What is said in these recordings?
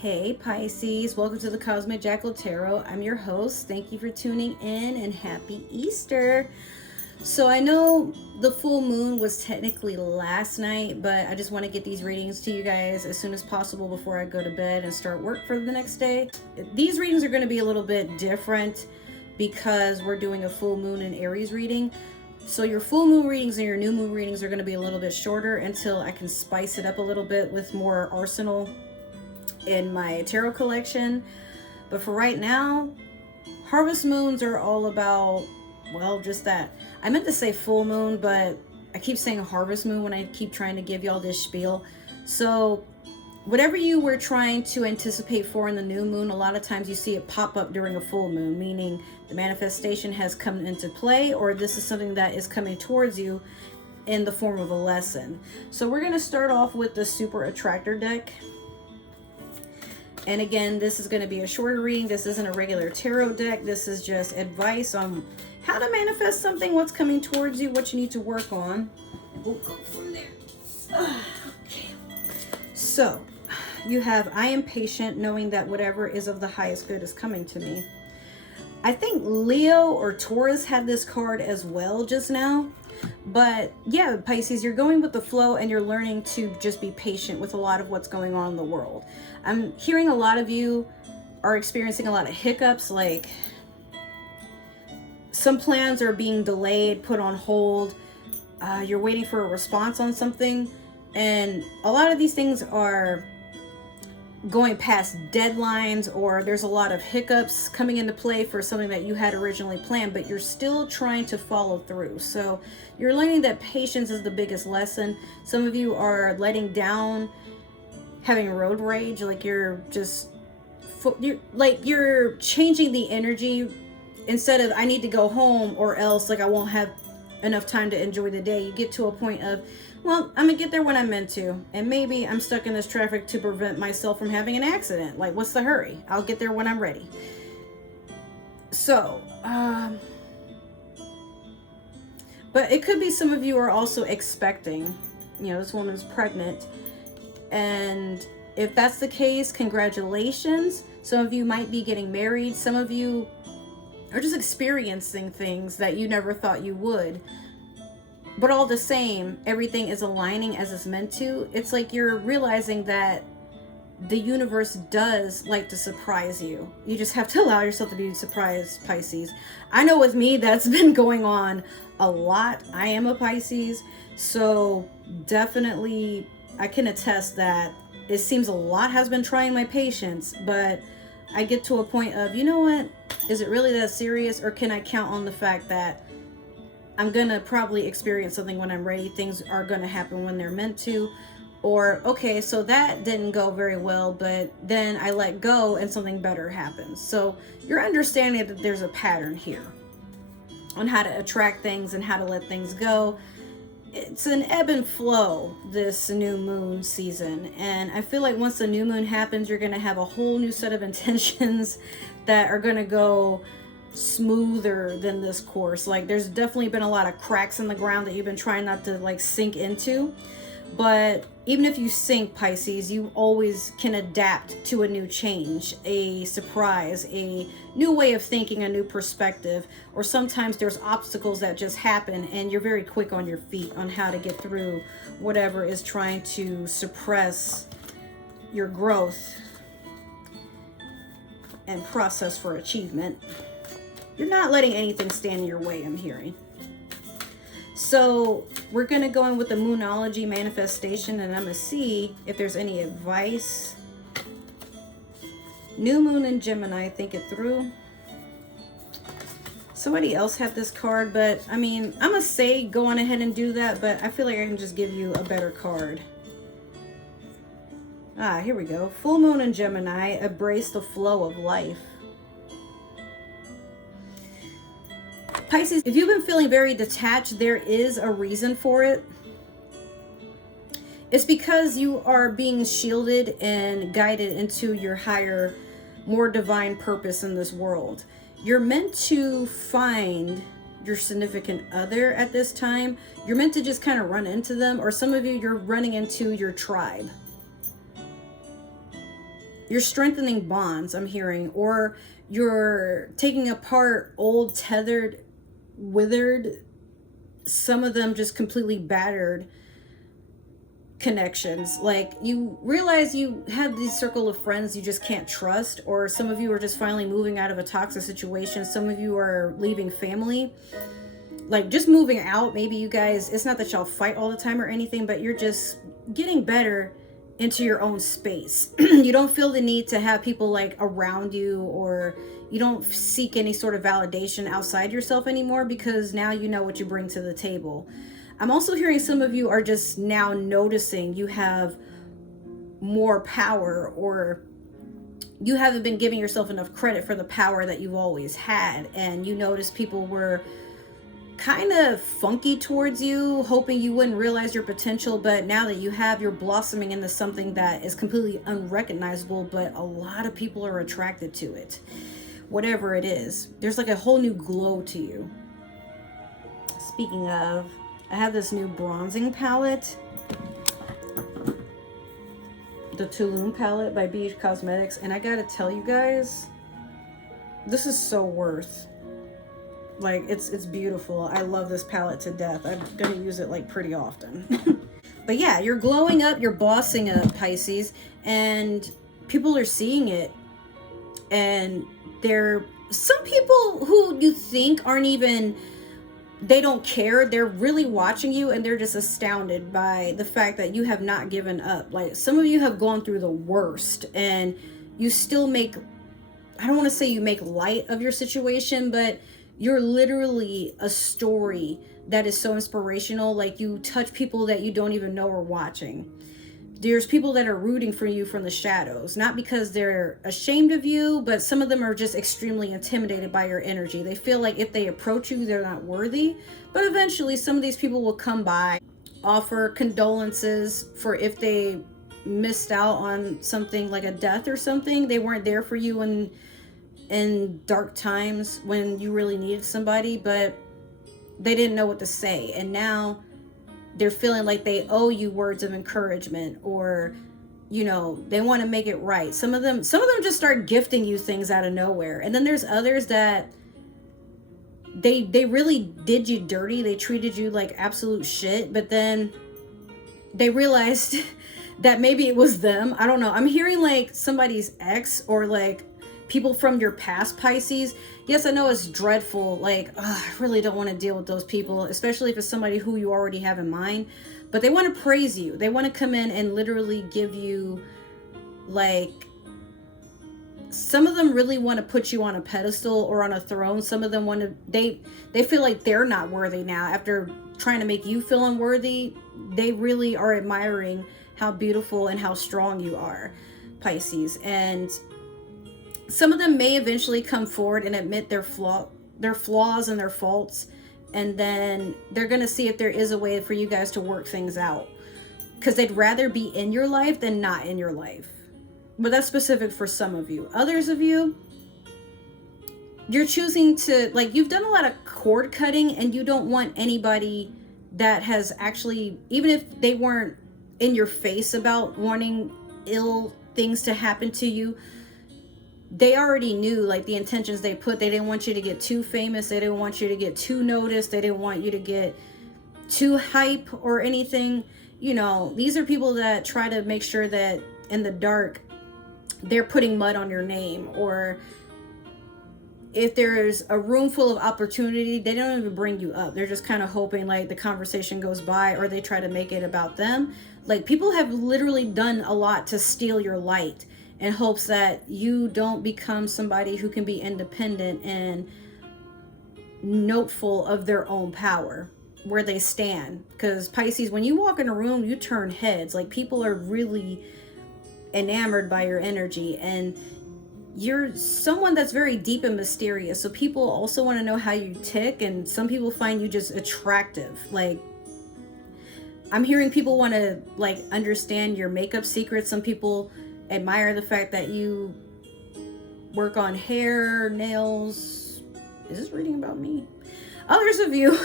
Hey Pisces, welcome to the Cosmic Jackal Tarot. I'm your host. Thank you for tuning in and happy Easter. So I know the full moon was technically last night, but I just want to get these readings to you guys as soon as possible before I go to bed and start work for the next day. These readings are going to be a little bit different because we're doing a full moon and Aries reading. So your full moon readings and your new moon readings are going to be a little bit shorter until I can spice it up a little bit with more arsenal in my tarot collection. But for right now, harvest moons are all about, well, just that. I meant to say full moon, but I keep saying harvest moon when I keep trying to give y'all this spiel. So whatever you were trying to anticipate for in the new moon, a lot of times you see it pop up during a full moon, meaning the manifestation has come into play, or this is something that is coming towards you in the form of a lesson. So we're going to start off with the Super Attractor deck. And again, this is going to be a shorter reading. This isn't a regular tarot deck. This is just advice on how to manifest something, what's coming towards you, what you need to work on. We'll go from there. Okay. So, you have, I am patient, knowing that whatever is of the highest good is coming to me. I think Leo or Taurus had this card as well just now. But yeah, Pisces, you're going with the flow and you're learning to just be patient with a lot of what's going on in the world. I'm hearing a lot of you are experiencing a lot of hiccups, like some plans are being delayed, put on hold. You're waiting for a response on something. And a lot of these things are going past deadlines, or there's a lot of hiccups coming into play for something that you had originally planned, but you're still trying to follow through. So you're learning that patience is the biggest lesson. Some of you are letting down, having road rage, like you're changing the energy. Instead of I need to go home or else like I won't have enough time to enjoy the day, you get to a point of, well, I'm gonna get there when I'm meant to, and maybe I'm stuck in this traffic to prevent myself from having an accident. Like, what's the hurry? I'll get there when I'm ready. So but it could be some of you are also expecting, this woman's pregnant, and if that's the case, congratulations. Some of you might be getting married. Some of you are just experiencing things that you never thought you would. But all the same, everything is aligning as it's meant to. It's like you're realizing that the universe does like to surprise you. You just have to allow yourself to be surprised, Pisces. I know with me, that's been going on a lot. I am a Pisces, so definitely I can attest that it seems a lot has been trying my patience, but I get to a point of, you know what? Is it really that serious? Or can I count on the fact that I'm gonna probably experience something when I'm ready. Things are gonna happen when they're meant to. Or, okay, so that didn't go very well, but then I let go and something better happens. So you're understanding that there's a pattern here on how to attract things and how to let things go. It's an ebb and flow, this new moon season. And I feel like once the new moon happens, you're gonna have a whole new set of intentions that are gonna go smoother than this course. Like, there's definitely been a lot of cracks in the ground that you've been trying not to like sink into, but even if you sink, Pisces, you always can adapt to a new change, a surprise, a new way of thinking, a new perspective. Or sometimes there's obstacles that just happen and you're very quick on your feet on how to get through whatever is trying to suppress your growth and process for achievement. You're not letting anything stand in your way, I'm hearing. So we're going to go in with the Moonology manifestation, and I'm going to see if there's any advice. New moon in Gemini, think it through. Somebody else had this card, but I mean, I'm going to say go on ahead and do that, but I feel like I can just give you a better card. Here we go. Full moon in Gemini, embrace the flow of life. Pisces, if you've been feeling very detached, there is a reason for it. It's because you are being shielded and guided into your higher, more divine purpose in this world. You're meant to find your significant other at this time. You're meant to just kind of run into them, or some of you, you're running into your tribe. You're strengthening bonds, I'm hearing, or you're taking apart old, tethered, withered, some of them just completely battered connections. Like, you realize you have this circle of friends you just can't trust, or some of you are just finally moving out of a toxic situation. Some of you are leaving family, like just moving out. Maybe you guys, it's not that y'all fight all the time or anything, but you're just getting better into your own space. You don't feel the need to have people like around you, or you don't seek any sort of validation outside yourself anymore, because now you know what you bring to the table. I'm also hearing some of you are just now noticing you have more power, or you haven't been giving yourself enough credit for the power that you've always had. And you notice people were kind of funky towards you, hoping you wouldn't realize your potential. But now that you have, you're blossoming into something that is completely unrecognizable, but a lot of people are attracted to it. Whatever it is, there's like a whole new glow to you. Speaking of, I have this new bronzing palette, the Tulum palette by BH Cosmetics, and I gotta tell you guys, this is so worth. Like, it's beautiful. I love this palette to death. I'm gonna use it like pretty often. But yeah, you're glowing up, you're bossing up, Pisces, and people are seeing it. And there, some people who you think aren't even, they don't care, they're really watching you, and they're just astounded by the fact that you have not given up. Like, some of you have gone through the worst, and you still make, I don't want to say you make light of your situation, but you're literally a story that is so inspirational. Like, you touch people that you don't even know are watching. There's people that are rooting for you from the shadows, not because they're ashamed of you, but some of them are just extremely intimidated by your energy. They feel like if they approach you, they're not worthy. But eventually, some of these people will come by, offer condolences for if they missed out on something like a death or something. They weren't there for you in dark times when you really needed somebody, but they didn't know what to say. And now they're feeling like they owe you words of encouragement, or, you know, they want to make it right. Some of them just start gifting you things out of nowhere. And then there's others that they really did you dirty. They treated you like absolute shit, but then they realized that maybe it was them. I don't know. I'm hearing like somebody's ex, or like people from your past, Pisces. Yes, I know it's dreadful. Like, I really don't want to deal with those people, especially if it's somebody who you already have in mind. But they want to praise you. They want to come in and literally give you, like, some of them really want to put you on a pedestal or on a throne. Some of them want to, they feel like they're not worthy now. After trying to make you feel unworthy, they really are admiring how beautiful and how strong you are, Pisces. And some of them may eventually come forward and admit their flaws and their faults, and then they're going to see if there is a way for you guys to work things out, because they'd rather be in your life than not in your life. But that's specific for some of you. Others of you, you're choosing to, like, you've done a lot of cord cutting, and you don't want anybody that has actually, even if they weren't in your face about wanting ill things to happen to you, they already knew, like, the intentions they put. They didn't want you to get too famous. They didn't want you to get too noticed. They didn't want you to get too hype or anything. You know, these are people that try to make sure that in the dark, they're putting mud on your name. Or if there's a room full of opportunity, they don't even bring you up. They're just kind of hoping, like, the conversation goes by, or they try to make it about them. Like, people have literally done a lot to steal your light, in hopes that you don't become somebody who can be independent and noteful of their own power, where they stand. Because Pisces, when you walk in a room, you turn heads. Like, people are really enamored by your energy, and you're someone that's very deep and mysterious. So people also want to know how you tick, and some people find you just attractive. Like, I'm hearing people want to, like, understand your makeup secrets. Some people admire the fact that you work on hair, nails. Is this reading about me? Others of you,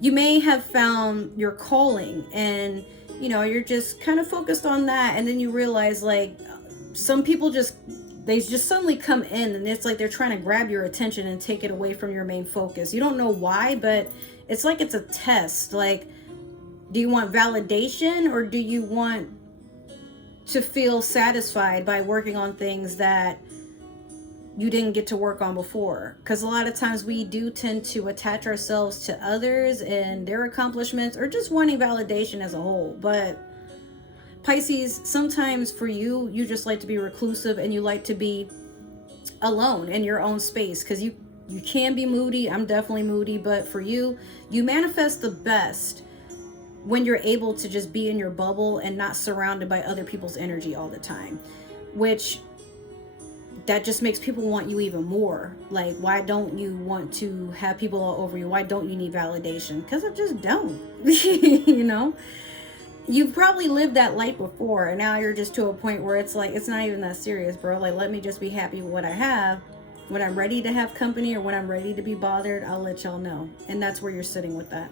you may have found your calling, and, you know, you're just kind of focused on that. And then you realize, like, some people they just suddenly come in, and it's like they're trying to grab your attention and take it away from your main focus. You don't know why, but it's like it's a test. Like, do you want validation, or do you want to feel satisfied by working on things that you didn't get to work on before? Because a lot of times we do tend to attach ourselves to others and their accomplishments, or just wanting validation as a whole. But Pisces, sometimes for you, you just like to be reclusive, and you like to be alone in your own space, because you can be moody. I'm definitely moody, but for you, you manifest the best when you're able to just be in your bubble and not surrounded by other people's energy all the time, which that just makes people want you even more. Like, why don't you want to have people all over you? Why don't you need validation? Because I just don't. You know, you've probably lived that life before, and now you're just to a point where it's like, it's not even that serious, bro. Like, let me just be happy with what I have. When I'm ready to have company, or when I'm ready to be bothered, I'll let y'all know. And that's where you're sitting with that.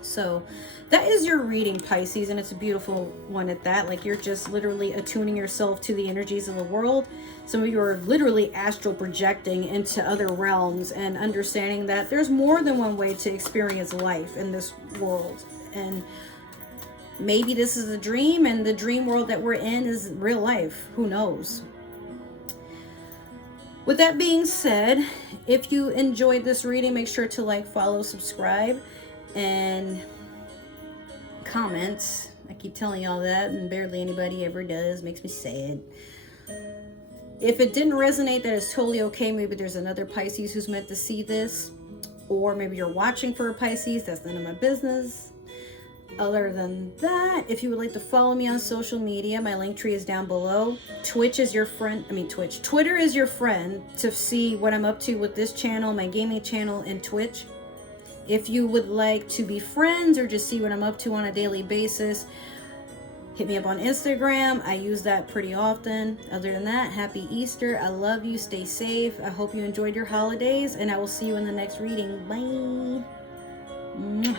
So that is your reading, Pisces, and it's a beautiful one at that. Like, you're just literally attuning yourself to the energies of the world. Some of you are literally astral projecting into other realms and understanding that there's more than one way to experience life in this world. And maybe this is a dream, and the dream world that we're in is real life. Who knows? With that being said, if you enjoyed this reading, make sure to like, follow, subscribe, and comment. I keep telling y'all that, and barely anybody ever does. Makes me sad. If it didn't resonate, that is totally okay. Maybe there's another Pisces who's meant to see this, or maybe you're watching for a Pisces. That's none of my business. Other than that, if you would like to follow me on social media, my link tree is down below. Twitter is your friend to see what I'm up to with this channel, my gaming channel, and Twitch. If you would like to be friends or just see what I'm up to on a daily basis, hit me up on Instagram. I use that pretty often. Other than that, happy Easter. I love you. Stay safe. I hope you enjoyed your holidays, and I will see you in the next reading. Bye. Mwah.